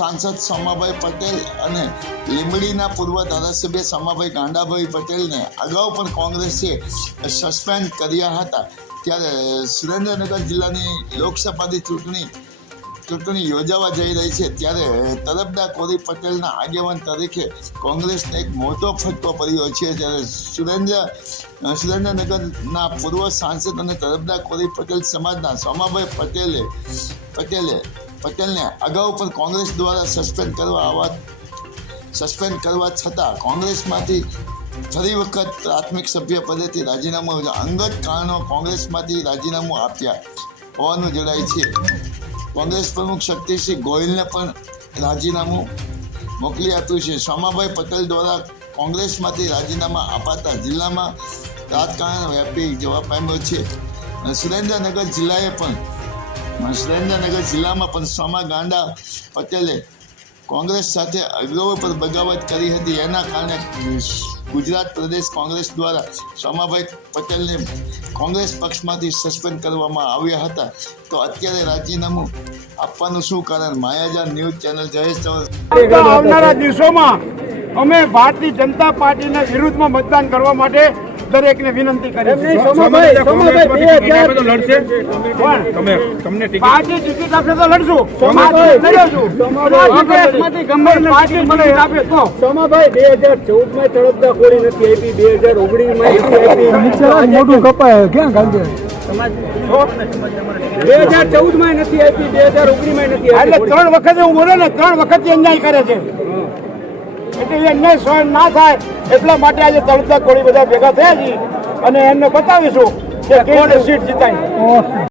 સાંસદ સોમાભાઈ પટેલ અને લીંબડીના પૂર્વ ધારાસભ્ય સોમાભાઈ ગાંડાભાઈ પટેલને અગાઉ પણ કોંગ્રેસે સસ્પેન્ડ કર્યા હતા। ત્યારે સુરેન્દ્રનગર જિલ્લાની લોકસભાની ચૂંટણી યોજાવા જઈ રહી છે। ત્યારે તરફદાર કોરી પટેલના આગેવાન તરીકે કોંગ્રેસને એક મોટો ફટકો પડ્યો છે। ત્યારે સુરેન્દ્રનગરના પૂર્વ સાંસદ અને તરફદાર કોરી પટેલ સમાજના સોમાભાઈ પટેલને અગાઉ પણ કોંગ્રેસ દ્વારા સસ્પેન્ડ કરવા છતાં કોંગ્રેસમાંથી ફરી વખત પ્રાથમિક સભ્ય પદેથી રાજીનામું અંગત કારણો કોંગ્રેસમાંથી રાજીનામું આપ્યા હોવાનું જણાય છે। કોંગ્રેસ પ્રમુખ શક્તિસિંહ ગોહિલને પણ રાજીનામું મોકલી આપ્યું છે। સોમાભાઈ પટેલ દ્વારા કોંગ્રેસમાંથી રાજીનામા અપાતા જિલ્લામાં રાજકારણ વ્યાપી જવા પામ્યો છે। સુરેન્દ્રનગર જિલ્લામાં પણ સોમા ગાંડા પટેલે કોંગ્રેસ સાથે અગાઉ પર બગાવત કરી હતી। એના કારણે ગુજરાત પ્રદેશ કોંગ્રેસ દ્વારા સોમાભાઈ પટેલને કોંગ્રેસ પક્ષમાંથી સસ્પેન્ડ કરવામાં આવ્યા હતા। તો અત્યારે રાજીનામું આપવાનું શું કારણ? માયાજાળ ન્યૂઝ ચેનલ જયેશ આવનારા દિવસોમાં અમે ભારતીય જનતા પાર્ટીના વિરુદ્ધમાં મતદાન કરવા માટે દરેકને વિનંતી કરી છે। પાર્ટી ટિકિટ આપે તો લડશું, પાર્ટી મને આપે તો। સોમાભાઈ 2014 માં તળપદા કોળી નથી આપી, 2019 માં મોટું કપાય ક્યાં ગાંધે 2014 માં નથી આપી, 2019 માં નથી આપી। એટલે 3 વખત હું બોલે ને 3 વખત અન્યાય કરે છે, એટલે અન્યાય સહન ના થાય એટલા માટે આજે તળપદા કોળી બધા ભેગા થયા છીએ અને એમને બતાવીશું કે કોણ સીટ જીતાય।